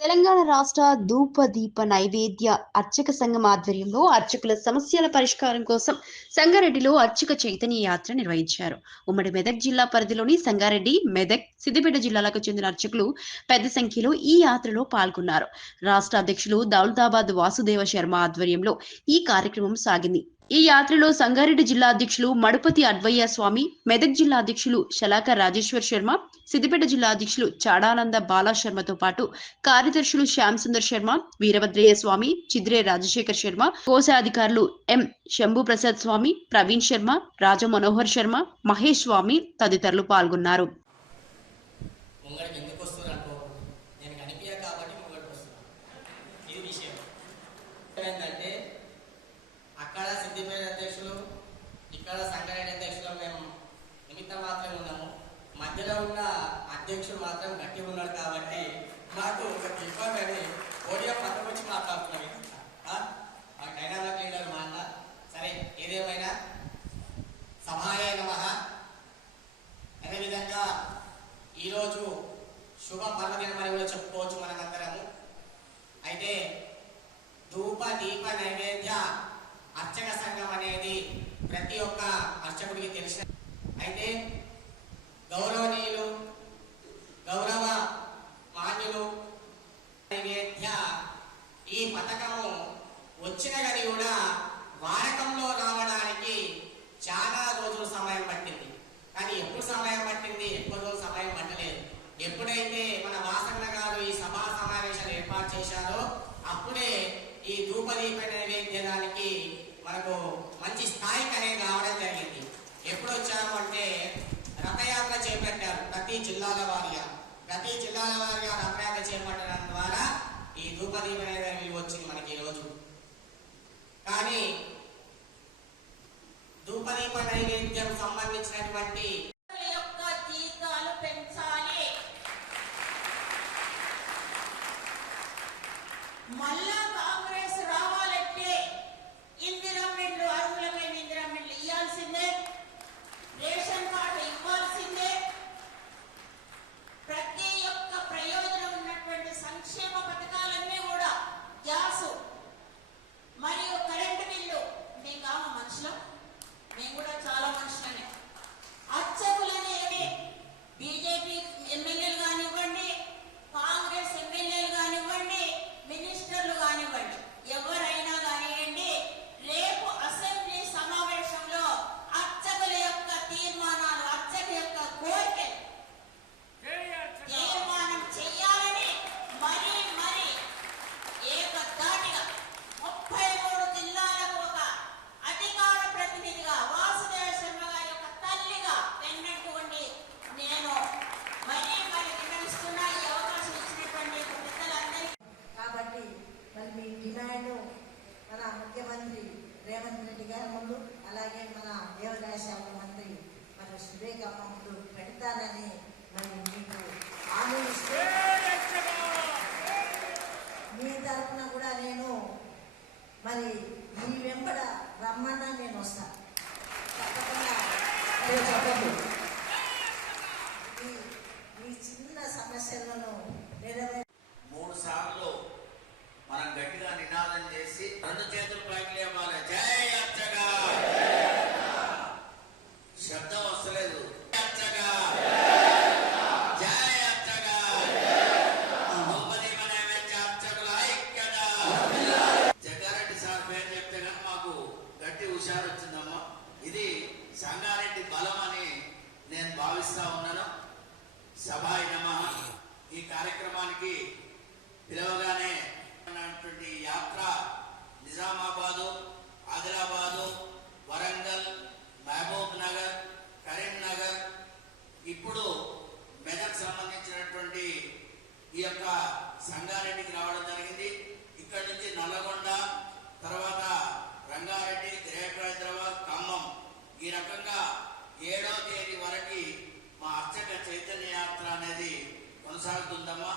తెలంగాణ రాష్ట్ర ధూప దీప నైవేద్య అర్చక సంఘం ఆధ్వర్యంలో అర్చకుల సమస్యల పరిష్కారం కోసం సంగారెడ్డిలో అర్చక చైతన్య యాత్ర నిర్వహించారు. ఉమ్మడి మెదక్ జిల్లా పరిధిలోని సంగారెడ్డి, మెదక్, సిద్దిపేట జిల్లాలకు చెందిన అర్చకులు పెద్ద సంఖ్యలో ఈ యాత్రలో పాల్గొన్నారు. రాష్ట్ర అధ్యక్షులు దౌలతాబాద్ వాసుదేవ శర్మ ఆధ్వర్యంలో ఈ కార్యక్రమం సాగింది. ఈ యాత్రలో సంగారెడ్డి జిల్లా అధ్యక్షులు మడుపతి అడ్వయ్య స్వామి, మెదక్ జిల్లా అధ్యక్షులు శలాక రాజేశ్వర్ శర్మ, సిద్దిపేట జిల్లా అధ్యక్షులు చాడానంద బాలా శర్మతో పాటు కార్యదర్శులు శ్యామ్ సుందర్ శర్మ, వీరభద్రయ్య స్వామి, చిద్రే రాజశేఖర్ శర్మ, కోశాధికారులు ఎం శంభు ప్రసాద్ స్వామి, ప్రవీణ్ శర్మ, రాజ మనోహర్ శర్మ, మహేష్ స్వామి తదితరులు పాల్గొన్నారు. అక్కడ సిద్దిపేట అధ్యక్షులు, ఇక్కడ సంగారెడ్డి అధ్యక్షులు మేము నిమిత్తం మాత్రమే ఉన్నాము. మధ్యలో ఉన్న అధ్యక్షుడు మాత్రం గట్టిగా ఉన్నాడు కాబట్టి మాకు ఒక ఇబ్బంది ఓడియో పక్కకు వచ్చి మాట్లాడుతున్నాం. మా డైనామిక్ లీడర్ మా అన్న. సరే, ఏదేమైనా సభాయ నమః. అదేవిధంగా ఈరోజు శుభ పర్వదినం అని కూడా చెప్పుకోవచ్చు మనమందరము. అయితే ధూప దీప నైవేద్య అర్చక సంఘం అనేది ప్రతి ఒక్క అర్చకుడికి తెలిసిన. అయితే గౌరవనీయులు, గౌరవ మాన్యులు నైవేద్య ఈ పథకము వచ్చిన గది కూడా వాడకంలో రావడానికి చాలా రోజులు సమయం పట్టింది. కానీ ఎప్పుడు సమయం పట్టింది? ఎక్కువ రోజులు సమయం పట్టలేదు. ఎప్పుడైతే మన వాసన్న గారు ఈ సభా సమావేశాలు ఏర్పాటు చేశారో అప్పుడే ఈ ధూపదీప నైవేద్యానికి మనకు మంచి స్థాయికి అనేది రావడం జరిగింది. ఎప్పుడు వచ్చాము అంటే రథయాత్ర చేపట్టారు. ప్రతి జిల్లాల వారిగా రథయాత్ర చేపట్టడం ద్వారా ఈ ధూపదీప నైవేద్యం వచ్చింది మనకి ఈరోజు. కానీ ధూపదీప నైవేద్యం సంబంధించినటువంటి మళ్ళా కాంగ్రెస్ రావాలంటే ఇందిరమ్మిళ్ళు, అర్హులమైన ఇందిరమ్మిళ్ళు ఇవ్వాల్సిందే, రేషన్ కార్డు ఇవ్వాల్సిందే, ప్రతి ఒక్క ప్రయోజనం ఉన్నటువంటి సంక్షేమ పథకాలన్నీ కూడా, గ్యాసు మరియు కరెంటు బిల్లు. మేము కామ మనుషులం, మేము కూడా చాలా మనుషులనే. అర్చకులనేవి బీజేపీ ఎమ్మెల్యేలు కానివ్వండి, కాంగ్రెస్ ఎమ్మెల్యేలు కానివ్వండి, మినిస్టర్లు కానివ్వండి, ఎవరైనా కానివ్వండి, రేపు అసెంబ్లీ సమావేశంలో అర్చకుల యొక్క తీర్మానాలు, అర్చకుల యొక్క కోరికలు తీర్మానం చేయాలని మరీ ఏకధాటిగా 33 జిల్లాలకు ఒక అధికార ప్రతినిధిగా వాసుదేవ శర్మ గారి యొక్క తల్లిగా వెన్నటువంటి నేను మరీ విన్నవిస్తున్నా. ఈ అవకాశం ఇచ్చినటువంటి పెద్దలందరికీ. కాబట్టి మరి మీ డిమాండ్ మన ముఖ్యమంత్రి రేవంత్ రెడ్డి గారి ముందు, అలాగే మన దేవాదాయ శాఖ మంత్రి మరి సురేఖమ్మ ముందు పెడతానని మరి మీకు హామీ ఇస్తే మీ తరఫున కూడా నేను మరి మీ వెంబడ రమ్మన్నా నేను వస్తాను. తప్పకుండా ఈ చిన్న సమస్యలను నెరవేర్చ 3 సార్లు మనం గట్టిగా నినాదం చేసి 2 చేతులు పైకి లేవాలి. జై అర్చగా. శబ్దం వస్తలేదు. అర్చగా, జై అర్చగా. ధూపదీప నైవేద్య అర్చకుల ఐక్యత. జగ్గారెడ్డి సార్ పేరు చెప్తే కనుక మాకు గట్టి హుషారు వచ్చిందమ్మా. ఇది సంగారెడ్డి బలం అని నేను భావిస్తా ఉన్నాను. సభాయ నమః. ఈ కార్యక్రమానికి పిలవగానే యాత్ర నిజామాబాదు, ఆదిలాబాదు, వరంగల్, మహబూబ్ నగర్, కరీంనగర్, ఇప్పుడు మెదక్ సంబంధించినటువంటి ఈ యొక్క సంగారెడ్డికి రావడం జరిగింది. ఇక్కడ నుంచి నల్లగొండ, తర్వాత రంగారెడ్డి, గ్రేటర్ హైదరాబాద్, ఖమ్మం, ఈ రకంగా 7వ తేదీ వరకు మా అర్చక చైతన్య యాత్ర అనేది కొనసాగుతుందమ్మా.